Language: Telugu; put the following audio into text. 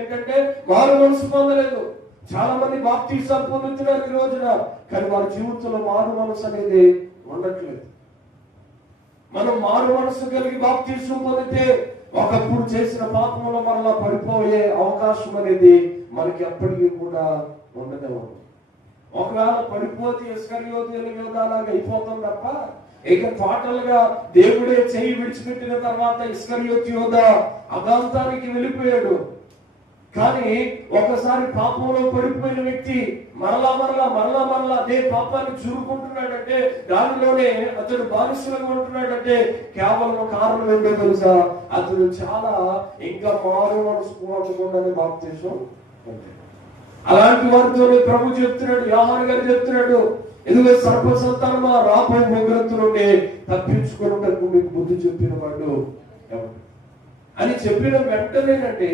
ఏంటంటే మారు మనసు పొందలేదు. చాలా మంది బాప్తిసాలు పొందుతున్నారు ఈ రోజున, కానీ వారి జీవితంలో మారు మనసు అనేది ఉండట్లేదు. మనం మారు మనసు కలిగి బాప్తిసం పొందితే ఒకప్పుడు చేసిన పాపంలో మరలా పడిపోయే అవకాశం అనేది మనకి ఎప్పటికీ కూడా ఉండదు. ఒకవేళ పడిపోతే ఇస్కరియోతు యోధాలాగా అయిపోతాం తప్ప ఇక టోటల్ గా దేవుడే చేయి విడిచిపెట్టిన తర్వాత ఇస్కరియోతు యోధ అగాంతానికి వెళ్ళిపోయాడు. కానీ ఒకసారి పాపంలో పడిపోయిన వ్యక్తి మరలా అదే పాపాన్ని చురుకుంటున్నాడంటే, దానిలోనే అతడు బానిసలుగా ఉంటున్నాడంటే కేవలం కారణం ఏంటో తెలుసా? అతడు చాలా ఇంకా మారు మనసు పోవకుండానే బాప్తిసం పొందాడు. అలాంటి వారితోనే ప్రభు చెప్తున్నాడు, యోహాను గారు చెప్తున్నాడు, ఎందుకంటే సర్ప సంతానమా రాబో ఉగ్రత నుండి తప్పించుకున్నట్టు మీకు బుద్ధి చెప్పిన వాడు ఎవరు అని చెప్పిన వెంటనేనంటే